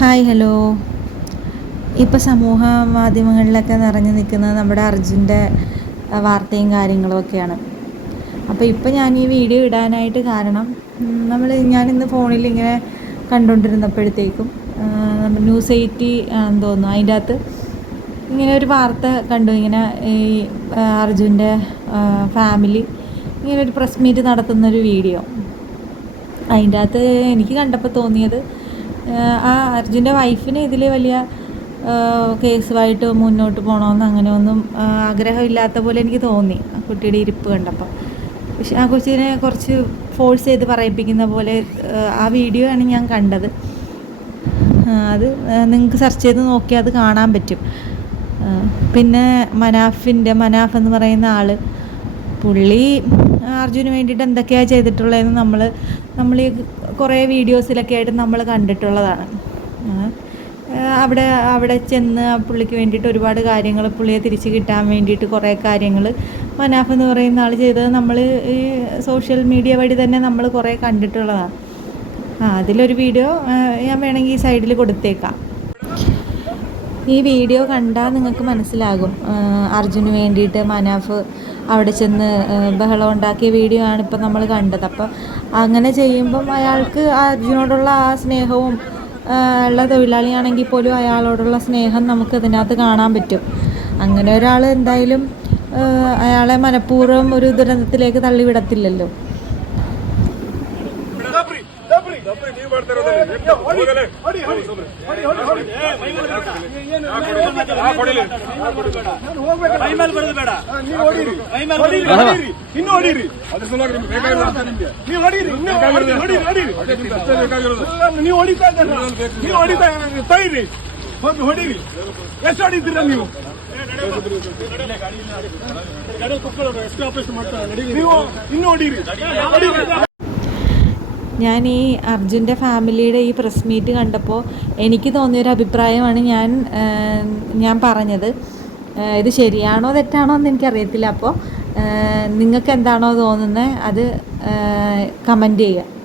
Hi hello. ഇപ്പോൾ സമൂഹ മാധ്യമങ്ങളിലൊക്കെ നിറഞ്ഞു നിൽക്കുന്നത് നമ്മുടെ അർജുന്റെ വാർത്തയും കാര്യങ്ങളും ഒക്കെയാണ്. അപ്പോൾ ഇപ്പോൾ ഞാൻ ഈ വീഡിയോ ഇടാനായിട്ട് കാരണം നമ്മൾ ഞാനിന്ന് ഫോണിൽ ഇങ്ങനെ കണ്ടുകൊണ്ടിരുന്നപ്പോഴത്തേക്കും ന്യൂസ് എയ്റ്റി ആണെന്ന് തോന്നുന്നു അതിന്റെ അകത്ത് ഇങ്ങനെ ഒരു വാർത്ത കണ്ടു. ഇങ്ങനെ ഈ അർജുന്റെ ഫാമിലി ഇങ്ങനെ ഒരു പ്രസ് മീറ്റ് നടത്തുന്നൊരു വീഡിയോ. അതിന്റെ അകത്ത് എനിക്ക് കണ്ടപ്പോൾ തോന്നിയത് ആ അർജുന്റെ വൈഫിന് ഇതിൽ വലിയ കേസുമായിട്ട് മുന്നോട്ട് പോകണമെന്ന് ആഹ് ആഗ്രഹമില്ലാത്ത പോലെ എനിക്ക് തോന്നി ആ കുട്ടിയുടെ ഇരിപ്പ് കണ്ടപ്പോൾ പക്ഷെ ആ കൊച്ചിനെ കുറച്ച് ഫോഴ്സ് ചെയ്ത് പറയിപ്പിക്കുന്ന പോലെ ആ വീഡിയോ ആണ് ഞാൻ കണ്ടത്. അത് നിങ്ങൾക്ക് സെർച്ച് ചെയ്ത് നോക്കിയാൽ അത് കാണാൻ പറ്റും. പിന്നെ മനാഫിന്റെ മനാഫ് എന്ന് പറയുന്ന ആൾ പുള്ളി അർജുന് വേണ്ടിയിട്ട് എന്തൊക്കെയാണ് ചെയ്തിട്ടുള്ളതെന്ന് നമ്മൾ നമ്മൾ ഈ കുറേ വീഡിയോസിലൊക്കെ ആയിട്ട് നമ്മൾ കണ്ടിട്ടുള്ളതാണ്. അവിടെ അവിടെ ചെന്ന് പുള്ളിക്ക് വേണ്ടിയിട്ട് ഒരുപാട് കാര്യങ്ങൾ പുള്ളിയെ തിരിച്ച് കിട്ടാൻ വേണ്ടിയിട്ട് കുറേ കാര്യങ്ങൾ മനാഫ് എന്ന് പറയുന്ന ആൾ ചെയ്തത് നമ്മൾ ഈ സോഷ്യൽ മീഡിയ വഴി തന്നെ നമ്മൾ കുറേ കണ്ടിട്ടുള്ളതാണ്. ആ അതിലൊരു വീഡിയോ ഞാൻ വേണമെങ്കിൽ ഈ സൈഡിൽ കൊടുത്തേക്കാം. ഈ വീഡിയോ കണ്ടാൽ നിങ്ങൾക്ക് മനസ്സിലാകും. അർജുന് വേണ്ടിയിട്ട് മനാഫ് അവിടെ ചെന്ന് ബഹളം ഉണ്ടാക്കിയ വീഡിയോ ആണ് ഇപ്പം നമ്മൾ കണ്ടത്. അപ്പം അങ്ങനെ ചെയ്യുമ്പം അയാൾക്ക് അർജുനോടുള്ള ആ സ്നേഹവും ഉള്ള തൊഴിലാളിയാണെങ്കിൽ പോലും അയാളോടുള്ള സ്നേഹം നമുക്ക് ഇതിനകത്ത് കാണാൻ പറ്റും. അങ്ങനെ ഒരാൾ എന്തായാലും അയാളെ മനഃപൂർവം ഒരു ദുരന്തത്തിലേക്ക് തള്ളിവിടത്തില്ലല്ലോ. ಇನ್ನು ಹೊಡೀರಿ. ಅದ್ರ ಸಲುವಾಗಿ ನಿಮ್ಗೆ ಬೇಕಾಗಿರೋದು ಅಂತ ನಿಮ್ಗೆ. ನೀವು ಹೊಡೀರಿ. ಇನ್ನು ಹೊಡೀರಿ ಹೊಡೀರಿ. ಹೊಡೀರಿ. ಅದೇ ನಿಮ್ಗೆ ಅಷ್ಟೇ ಬೇಕಾಗಿರೋದು ನೀವು ಹೊಡಿತಾ ಇದ್ದಾರೆ ನೀವು ಹೊಡಿತಾ ತೈರಿ. ಹೋಗಿ ಹೊಡೀರಿ. ಎಷ್ಟು ಹೊಡಿತೀರ ನೀವು? ನೀವು ಇನ್ನು ಹೊಡೀರಿ. ഞാൻ ഈ അർജുന്റെ ഫാമിലിയുടെ ഈ പ്രസ് മീറ്റ് കണ്ടപ്പോൾ എനിക്ക് തോന്നിയൊരു അഭിപ്രായമാണ് ഞാൻ ഞാൻ പറഞ്ഞത്. ഇത് ശരിയാണോ തെറ്റാണോ എന്ന് എനിക്കറിയത്തില്ല. അപ്പോൾ നിങ്ങൾക്ക് എന്താണോ തോന്നുന്നത് അത് കമന്റ് ചെയ്യുക.